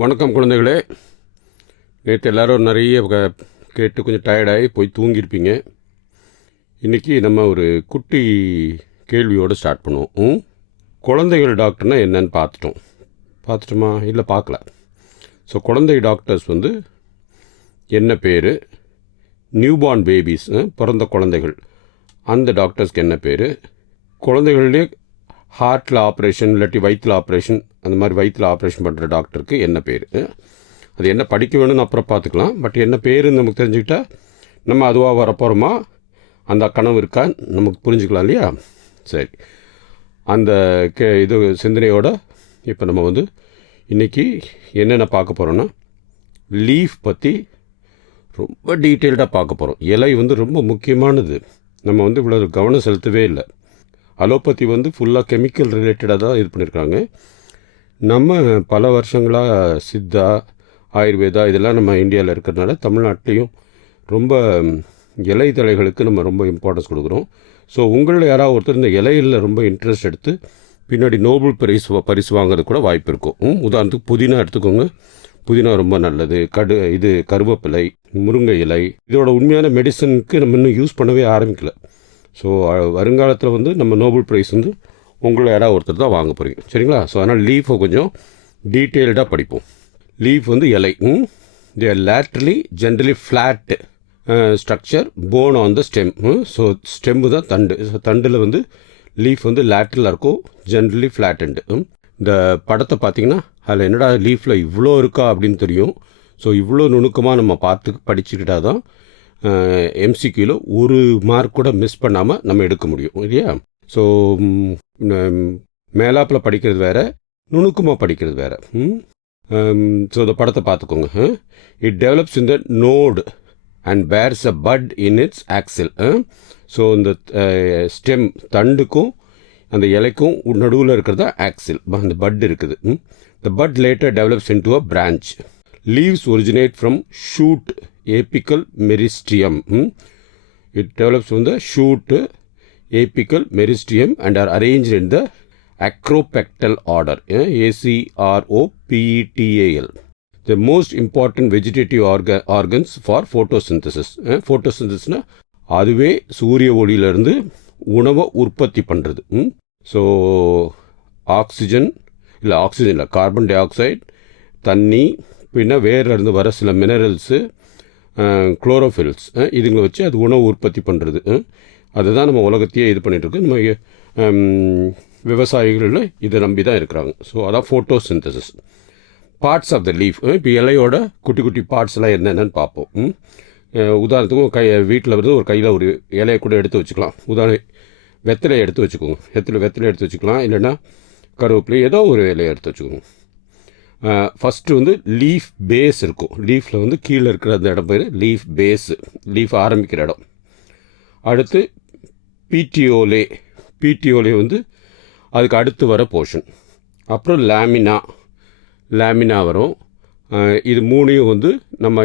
வணக்கம் குழந்தைகளே. நேற்று எல்லோரும் நிறைய கேட்டு கொஞ்சம் டயர்டாகி போய் தூங்கியிருப்பீங்க. இன்றைக்கி நம்ம ஒரு குட்டி கேள்வியோடு ஸ்டார்ட் பண்ணுவோம். குழந்தைகள் டாக்டர்னால் என்னன்னு பார்த்துட்டோமா? இல்லை பார்க்கல. ஸோ குழந்தை டாக்டர்ஸ் என்ன பேர்? நியூபார்ன் பேபிஸ், பிறந்த குழந்தைகள், அந்த டாக்டர்ஸ்க்கு என்ன பேர்? குழந்தைகளிலே ஹார்ட்டில் ஆப்ரேஷன் இல்லாட்டி வயிற்றில் ஆப்ரேஷன், அந்த மாதிரி வயிற்றில் ஆப்ரேஷன் பண்ணுற டாக்டருக்கு என்ன பேர்? அது என்ன படிக்க வேணும்னு அப்புறம் பார்த்துக்கலாம். பட் என்ன பேருன்னு நமக்கு தெரிஞ்சுக்கிட்டா நம்ம அதுவாக வரப்போகிறோமா, அந்த கனவு இருக்கா நமக்கு புரிஞ்சுக்கலாம் இல்லையா? சரி, அந்த இது சிந்தனையோடு இப்போ நம்ம இன்றைக்கி என்னென்ன பார்க்க போகிறோன்னா, லீஃப் பற்றி ரொம்ப டீட்டெயில்டாக பார்க்க போகிறோம். இலை ரொம்ப முக்கியமானது. நம்ம இவ்வளோ கவனம் செலுத்தவே இல்லை. அலோபதி ஃபுல்லாக கெமிக்கல் ரிலேட்டடாக தான் இது பண்ணியிருக்காங்க. நம்ம பல வருஷங்களாக சித்தா, ஆயுர்வேதா இதெல்லாம் நம்ம இந்தியாவில் இருக்கிறதுனால தமிழ்நாட்டிலையும் ரொம்ப இலை தழைகளுக்கு நம்ம ரொம்ப இம்பார்ட்டன்ஸ் கொடுக்குறோம். ஸோ உங்களில் யாராவது ஒருத்தர் இந்த இலைகளில் ரொம்ப இன்ட்ரெஸ்ட் எடுத்து பின்னாடி நோபல் பரிசு வாங்குறது கூட வாய்ப்பு இருக்கும். உதாரணத்துக்கு புதினா எடுத்துக்கோங்க. புதினா ரொம்ப நல்லது. கருவேப்பிலை, முருங்கை இலை, இதோட உண்மையான மெடிசனுக்கு நம்ம இன்னும் யூஸ் பண்ணவே ஆரம்பிக்கல. ஸோ வருங்காலத்தில் நம்ம நோபல் ப்ரைஸ் உங்களை யாராவது ஒருத்தர் தான் வாங்க போகிறீங்க, சரிங்களா? ஸோ அதனால் லீஃபை கொஞ்சம் டீட்டெயில்டாக படிப்போம். லீஃப் இலை. They are laterally generally flat structure phone on the stem. So stem தான் தண்டு. ஸோ தண்டில் லீஃப் லேட்ரலாக இருக்கும், ஜென்ரலி ஃப்ளாட்டண்டு. இந்த படத்தை பார்த்திங்கன்னா அதில் என்னடா லீஃபில் இவ்வளோ இருக்கா அப்படின்னு தெரியும். ஸோ இவ்வளோ நுணுக்கமாக நம்ம படிச்சுக்கிட்டா தான் எம்சிக்யூவில் ஒரு மார்க் கூட மிஸ் பண்ணாமல் நம்ம எடுக்க முடியும் இல்லையா? ஸோ மேலாப்பில் படிக்கிறது வேறு, நுணுக்கமாக படிக்கிறது வேறு. ஸோ இந்த படத்தை பார்த்துக்கோங்க. It develops in the node and bears a bud in its axil. So இந்த ஸ்டெம் தண்டுக்கும் அந்த இலைக்கும் நடுவில் இருக்கிறதா ஆக்சில், அந்த பட் இருக்குது. The bud later develops into a branch. Leaves originate from shoot apical meristem. It develops from the shoot apical meristem and are arranged in the acropectal order. ACROPETAL. The most important vegetative organs for photosynthesis. Photosynthesis அதுவே சூரிய ஒளியிலிருந்து உணவை உற்பத்தி பண்ணுறது. So oxygen இல்லை carbon di oxide, தண்ணி, பின்ன வேர்லேருந்து வர சில மினரல்ஸு, குளோரோஃபில்ஸ், இதுங்களை வச்சு அது உணவு உற்பத்தி பண்ணுறது. அதுதான் நம்ம உலகத்தையே இது பண்ணிகிட்ருக்கு. நம்ம விவசாயிகளில் இதை நம்பி தான் இருக்கிறாங்க. ஸோ அதான் photosynthesis. Parts of the leaf. இப்போ இலையோட குட்டி குட்டி பார்ட்ஸ் எல்லாம் என்னென்னு பார்ப்போம். உதாரணத்துக்கு வீட்டில் ஒரு கையில் ஒரு இலையை கூட எடுத்து வச்சுக்கலாம். வெத்தலையை எடுத்து வச்சுக்கோங்க. வெத்தலை எடுத்து வச்சுக்கலாம், இல்லைன்னா கருவேப்பிலை, ஏதோ ஒரு இலையை எடுத்து வச்சுக்கோங்க. ஃபஸ்ட்டு லீஃப் பேஸ் இருக்கும். லீஃபில் கீழே இருக்கிற அந்த இடம் பேர் லீஃப் பேஸு, லீஃப் ஆரம்பிக்கிற இடம். அடுத்து பீட்டியோலே அதுக்கு அடுத்து வர போர்ஷன். அப்புறம் லேமினா வரும். இது மூணையும் நம்ம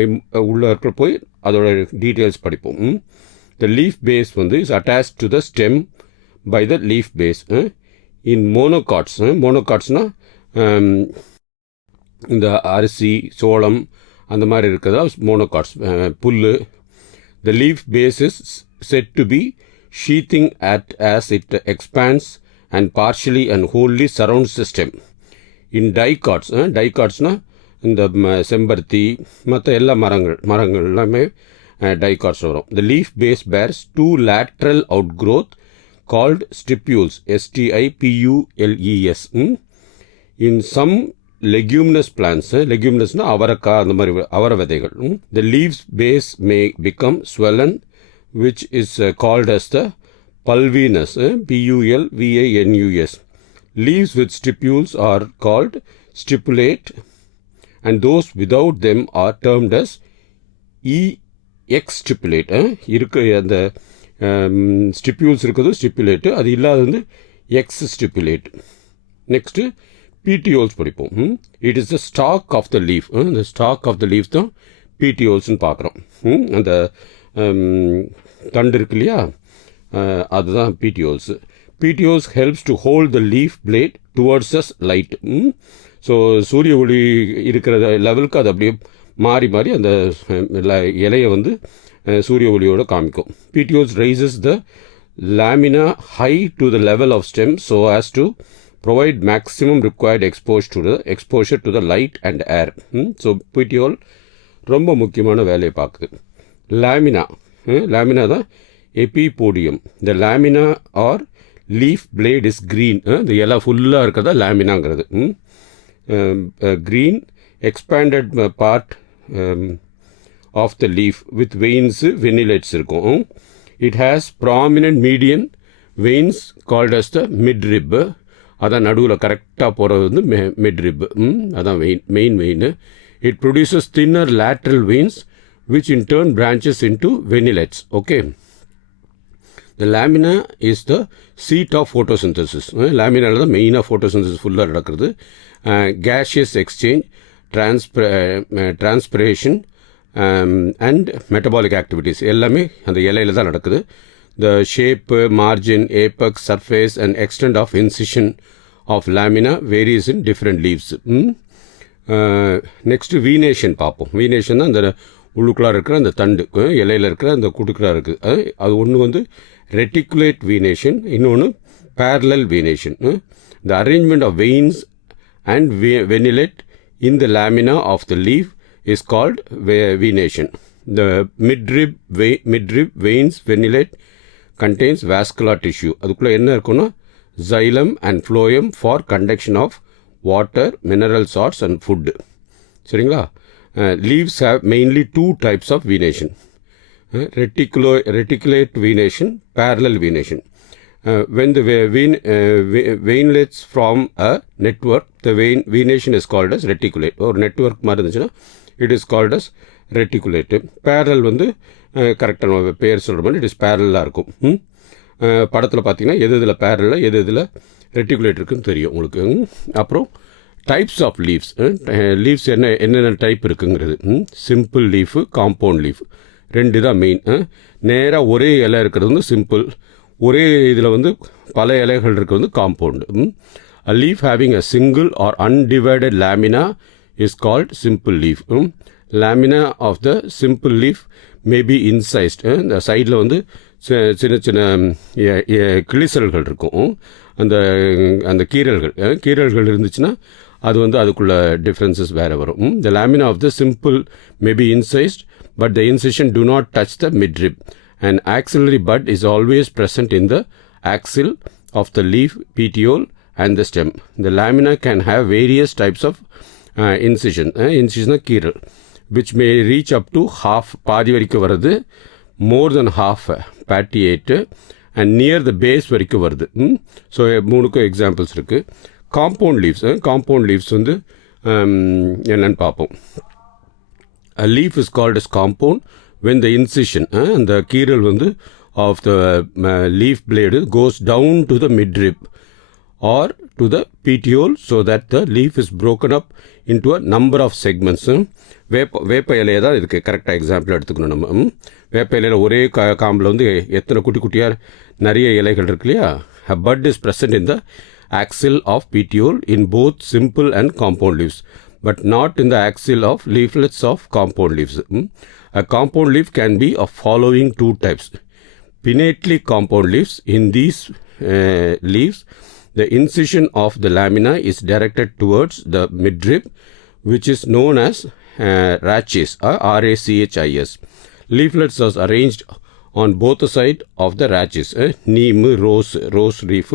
உள்ள இருக்கிற போய் அதோட டீட்டெயில்ஸ் படிப்போம். The leaf base is attached to the stem by the leaf base. In மோனோகாட்ஸ்னால் இந்த அரிசி, சோளம் அந்த மாதிரி இருக்கிறதா மோனோகாட்ஸ், புல். The leaf base is set to be sheathing as it expands and partially and wholly surrounds the stem. In டைகாட்ஸ்னால் இந்த செம்பருத்தி, மற்ற எல்லா மரங்கள் எல்லாமே டைகாட்ஸ் வரும். The leaf base bears 2 lateral outgrowth called stipules, STIPULES. In some leguminous plants, leguminous அவரைக்காய், அந்த மாதிரி அவரை விதைகள், the leaves base may become swollen, which is called as the pulvinus, PULVINUS. Leaves with stipules are called stipulate, and those without them are termed as exstipulate. அந்த stipules இருக்கிறது stipulate, அது இல்லாதது exstipulate. Next petioles படிப்போம். It is the stalk of the leaf. இந்த stalk of the leaf தான் பீட்டியோல்ஸ்னு பார்க்குறோம். அந்த தண்டு இருக்கு இல்லையா, அதுதான் petioles. Petioles helps to hold the leaf blade towards the light. So சூரிய ஒளி இருக்கிற லெவலுக்கு அது அப்படியே மாறி மாறி அந்த இலையை வந்து சூரிய ஒளியோடு காமிக்கும். PTOs raises the lamina high to the level of stem so as to provide maximum required exposure to the light and air. So PTOL ரொம்ப முக்கியமான வேலையை பார்க்குது. லேமினா தான் எபிபோடியம். இந்த lamina or leaf blade is green. இந்த இலை ஃபுல்லாக இருக்கிறதா லேமினாங்கிறது. Green expanded part of the leaf with veins veinlets இருக்கும். It has prominent median veins called as the midrib. அதான் நடுவில் கரெக்டாக போகிறது வந்து மிட்ரிப். அதான் main vein. It produces thinner lateral veins which in turn branches into venillets. Okay. The lamina is the seat of photosynthesis. Lamina is the main of photosynthesis full நடக்கிறது. Gaseous exchange, transpiration and metabolic activities எல்லாமே அந்த இலையில தான் நடக்குது. The shape, margin, apex, surface and extent of incision of lamina varies in different leaves. Next venation பார்ப்போம். Venation தான் அந்த உள்ளுக்குள்ளாக இருக்கிற அந்த தண்டு இலையில் இருக்கிற அந்த குடுக்குள்ளாக இருக்குது. அது ஒன்று வந்து ரெட்டிகுலேட் வீனேஷன், இன்னொன்று parallel venation. The arrangement of veins and veinlet in the lamina of the leave is called venation. The midrib veins veinlet contains vascular tissue. அதுக்குள்ளே என்ன இருக்குன்னா xylem and phloem for conduction of water, mineral salts and food. சரிங்களா? Leaves have mainly two types of venation. Reticulate venation, parallel venation. When the veinlets form a network, the venation is called as reticulate. Or network மாதிரி இருந்துச்சுன்னா it is called as reticulate. Parallel வந்து கரெக்டான பேர் சொல்கிற மாதிரி it is parallel இருக்கும். படத்தில் பார்த்தீங்கன்னா எது இதில் பேரலில் எது இதில் ரெட்டிகுலேட் இருக்குன்னு தெரியும் உங்களுக்கு. அப்புறம் டைப்ஸ் ஆஃப் லீவ்ஸ். லீவ்ஸ் என்னென்ன டைப் இருக்குங்கிறது. சிம்பிள் லீஃபு, காம்பவுண்ட் லீஃப், ரெண்டு தான் மெயின். நேராக ஒரே இலை இருக்கிறது வந்து சிம்பிள், ஒரே இதில் வந்து பல இலைகள் இருக்கிறது வந்து compound. A leaf having a single or undivided lamina is called simple leaf. Lamina of the simple leaf may be incised. இந்த சைடில் வந்து சின்ன சின்ன கிளிசல்கள் இருக்கும். அந்த அந்த கீரல்கள் இருந்துச்சுன்னா அது வந்து அதுக்குள்ள டிஃப்ரென்சஸ் வேறு வரும். The lamina of the simple may be incised but the incision do not touch the midrib. And axillary bud is always present in the axil of the leaf, petiole and the stem. The lamina can have various types of incision. Incision கீரல் which may reach up to half, பாதி வரைக்கும் வருது, more than half patiate and near the base வரைக்கும் வருது. So மூணுக்கும் examples இருக்குது. Compound leaves வந்து என்னன்னு பார்ப்போம். A leaf is called as compound when the incision, அந்த கீரல் வந்து of the leaf blade goes down to the midrib or to the petiole so that the leaf is broken up into a number of segments. வேப்ப இலையை தான் இதுக்கு கரெக்டாக example எடுத்துக்கணும் நம்ம. வேப்ப இலையில் ஒரே காம்பில் வந்து எத்தனை குட்டி குட்டியாக நிறைய இலைகள் இருக்கு இல்லையா. A bud is present in the axil of petiole in both simple and compound leaves, but not in the axil of leaflets of compound leaves. A compound leaf can be of following two types. Pinnately compound leaves. In these leaves, the incision of the lamina is directed towards the midrib, which is known as rachis, R-A-C-H-I-S. Leaflets are arranged on both sides of the rachis. Neem, rose leaf,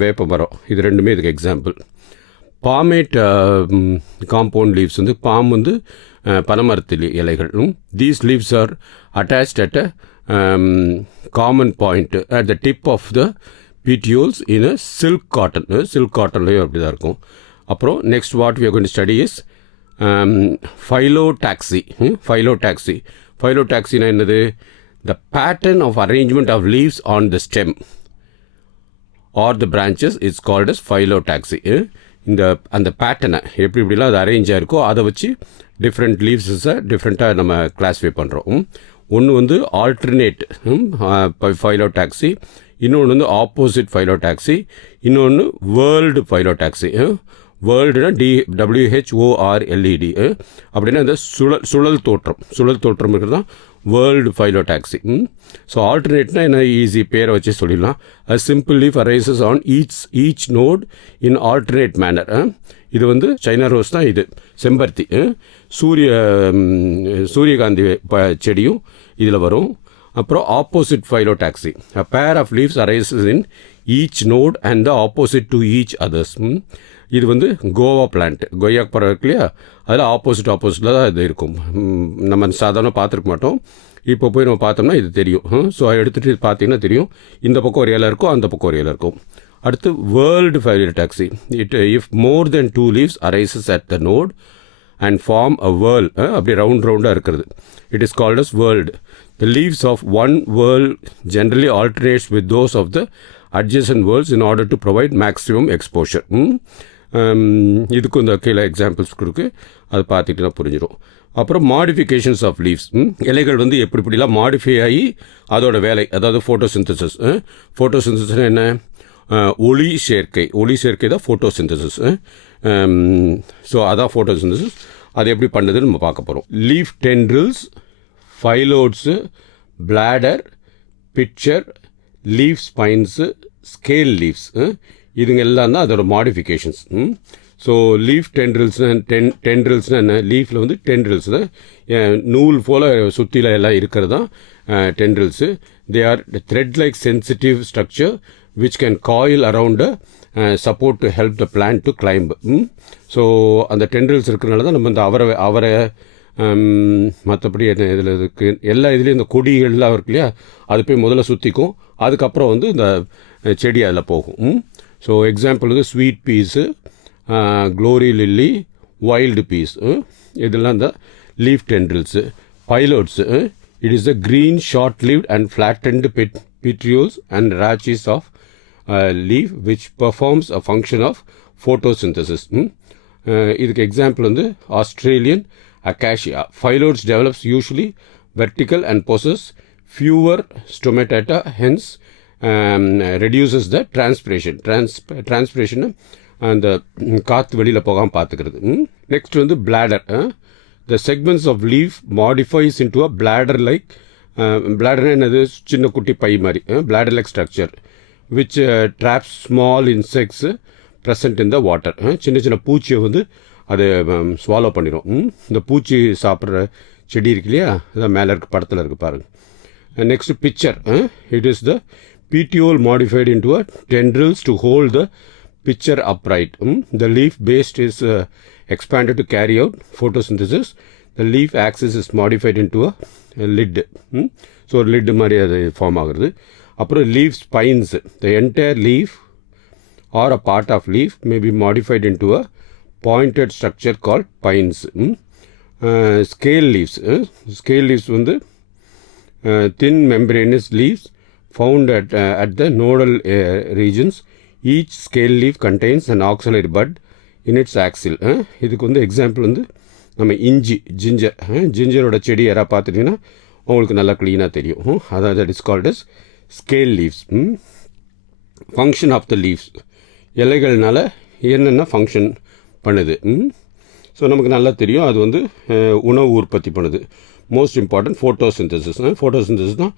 வேப்ப மரம், இது ரெண்டுமே இதுக்கு example. Palmate compound leaves வந்து palm வந்து பனமரத்து இலைகள். These leaves are attached at a common point at the tip of the petioles in a silk cotton. Silk காட்டன்லேயும் அப்படி தான் இருக்கும். அப்புறம் next what we are going to study is phyllotaxy. Phyllotaxyனா என்னது? The pattern of arrangement of leaves on the stem or the branches is called as phyllotaxy. அந்த பேட்டர்னை எப்படிலாம் அது அரேஞ்ச் ஆகிருக்கோ அதை வச்சு டிஃப்ரெண்ட் லீவ்ஸை டிஃப்ரெண்ட்டாக நம்ம கிளாஸிஃபை பண்ணுறோம். ஒன்று வந்து ஆல்டர்னேட் phyllotaxy, இன்னொன்று வந்து ஆப்போசிட் phyllotaxy, இன்னொன்று வேர்ல்டு phyllotaxy. வேர்ல்டுனா WHORLED. அப்படின்னா இந்த சுழல் தோற்றம் இருக்கிறது தான் வேர்ல்டு ஃபைலோடாக்சி. ஸோ ஆல்டர்னேட்னா என்ன, ஈஸி பேரை வச்சு சொல்லிடலாம். A simple leaf arises on each node in alternate manner. இது வந்து சைனா ரோஸ் தான், இது செம்பருத்தி. சூரியகாந்தி செடியும் இதில் வரும். அப்புறம் opposite phyllotaxy, a pair of leaves arises in each node and the opposite to each others. இது வந்து கோவா பிளான்ட், கொய்யாக்கு பழம் இருக்கு இல்லையா, அதில் ஆப்போசிட்டில் தான் இது இருக்கும். நம்ம சாதாரண பார்த்துருக்க மாட்டோம். இப்போ போய் நம்ம பார்த்தோம்னா இது தெரியும். ஸோ எடுத்துகிட்டு பார்த்தீங்கன்னா தெரியும், இந்த பக்கம் ஒரு இலை இருக்கும், அந்த பக்கம் ஒரு இலை இருக்கும். அடுத்து whorled phyllotaxy, if more then 2 leaves arises at the node and form a whorl, அப்படி ரவுண்டாக இருக்கிறது, it is called as whorl. The leaves of one whorl generally alternates with those of the adjacent whorls in order to provide maximum exposure. இதுக்கு இந்த கீழே examples இருக்குது, அது பார்த்துக்கிட்டா புரிஞ்சிடும். அப்புறம் மாடிஃபிகேஷன்ஸ் ஆஃப் லீவ்ஸ், இலைகள் வந்து எப்படிலாம் மாடிஃபை ஆகி அதோட வேலை, அதாவது ஃபோட்டோசிந்தசிஸ். ஃபோட்டோசிந்தசிஸ்னா என்ன, ஒளி சேர்க்கை தான் ஃபோட்டோசிந்தசிஸ். ஸோ அதான் ஃபோட்டோசிந்தசிஸ். அது எப்படி பண்ணுதுன்னு நம்ம பார்க்க போகிறோம். Leaf tendrils, phyllodes, bladder, pitcher, leaf spines, scale leaves, இதுங்க எல்லாம் தான் அதோட மாடிஃபிகேஷன்ஸ். ஸோ லீஃப் டென்ட்ரில்ஸ்னால் என்ன, லீஃபில் வந்து டென்ட்ரில்ஸ் நூல் போல் சுற்றில எல்லாம் இருக்கிறது தான் tendrils. They are thread like sensitive structure which can coil around support to help the plant to climb. So அந்த டென்ட்ரில்ஸ் இருக்கிறனால தான் நம்ம இந்த அவரை மற்றபடி என்ன இதில் இருக்குது, எல்லா இதுலேயும் இந்த கொடிகள்லாம் இருக்கு இல்லையா, அது போய் முதல்ல சுற்றிக்கும், அதுக்கப்புறம் வந்து இந்த செடி அதில் போகும். ஸோ எக்ஸாம்பிள் வந்து sweet peas, glory lily, wild peas, இதெல்லாம் இந்த leaf tendrils. Phyllodes, it is the green short leaved and flattened petioles and rachis of leaf which performs a function of photosynthesis. இதுக்கு எக்ஸாம்பிள் வந்து Australian அகாஷியா. Phyllodes develops usually vertical and possess fewer stomata, hence reduces the transpiration. Transpiration அந்த காற்று வெளியில் போகாமல் பார்த்துக்கிறது. Next வந்து bladder. The segments of leaf modifies into a bladder like, பிளாடர்னா என்னது, சின்ன குட்டி பை மாதிரி, bladder like structure which drops small insects present in the water. சின்ன பூச்சியை வந்து அது ஸ்வாலோ பண்ணிடும். இந்த பூச்சி சாப்பிட்ற செடி இருக்கு இல்லையா, அதான் மேலே இருக்க படத்தில் இருக்குது பாருங்கள். Next picture, it is the petiole modified into a tendrils to hold the picture upright. The leaf base is expanded to carry out photosynthesis. The leaf axis is modified into a lid. So ஒரு lid மாதிரி அது form ஆகுறது. அப்புறம் leaf spines, the entire leaf or a part of leaf may be modified into a pointed structure called spines. Scale leaves வந்து thin membranous leaves found at the nodal regions. Each scale leaf contains an axillary bud in its axil. இதுக்கு வந்து example வந்து நம்ம ஜிஞ்சரோட செடி யாராவது பார்த்துட்டிங்கன்னா உங்களுக்கு நல்லா க்ளீனாக தெரியும். அதாவது that is called as scale leaves. Function of the leaves, இலைகள்னால என்னென்ன ஃபங்க்ஷன் பண்ணுது. ஸோ நமக்கு நல்லா தெரியும், அது வந்து உணவு உற்பத்தி பண்ணுது. மோஸ்ட் இம்பார்ட்டன்ட் ஃபோட்டோசிந்தசிஸ் தான்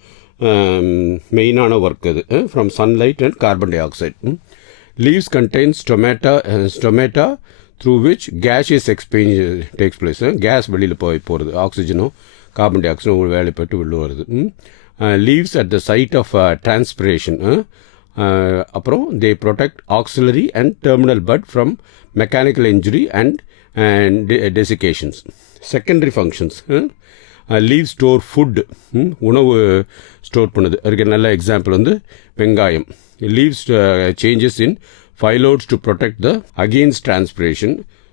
மெயினான ஒர்க் அது, from sunlight and carbon dioxide. Leaves contains stomata through which gaseous exchange takes place. Gas வெளியில் போகிறது, ஆக்சிஜனும் கார்பன் டை ஆக்சைடும் வேலைப்பட்டு வெளில வருது. Leaves at the site of transpiration. அப்புறம் they protect axillary and terminal bud from mechanical injury and desiccations. Secondary functions, leave store food, உணவு ஸ்டோர் பண்ணுது. அதுக்கு நல்ல எக்ஸாம்பிள் வந்து வெங்காயம். Leaves changes in phyllodes to protect the against transpiration.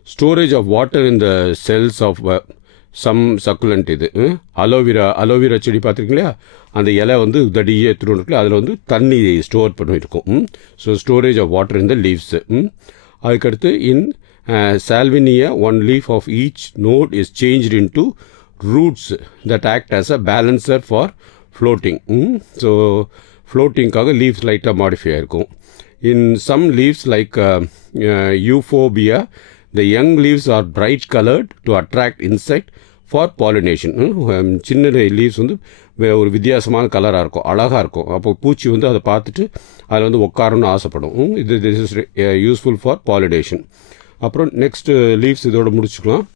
Storage of water in the cells of some succulent. இது aloe vera செடி பார்த்துருக்கீங்களா, அந்த இலை வந்து தடியே எடுத்துகிட்டு இருக்குல்ல, அதில் வந்து தண்ணி ஸ்டோர் பண்ணியிருக்கும். So storage of water in the leaves. அதுக்கடுத்து in Salvinia, one leaf of each node is changed in to roots that act as a balancer for floating. So ஃப்ளோட்டிங்காக லீவ்ஸ் லைட்டாக மாடிஃபை ஆகிருக்கும். இன் சம் லீவ்ஸ் லைக் யூஃபோபியா the young leaves are bright coloured to attract insect for pollination. சின்ன leaves வந்து ஒரு வித்தியாசமான கலராக இருக்கும், அழகாக இருக்கும். அப்போ பூச்சி வந்து அதை பார்த்துட்டு அதில் வந்து உட்காரணும்னு ஆசைப்படும். This is useful for pollination. அப்புறம் நெக்ஸ்ட் லீவ்ஸ் இதோட முடிச்சுக்கலாம்.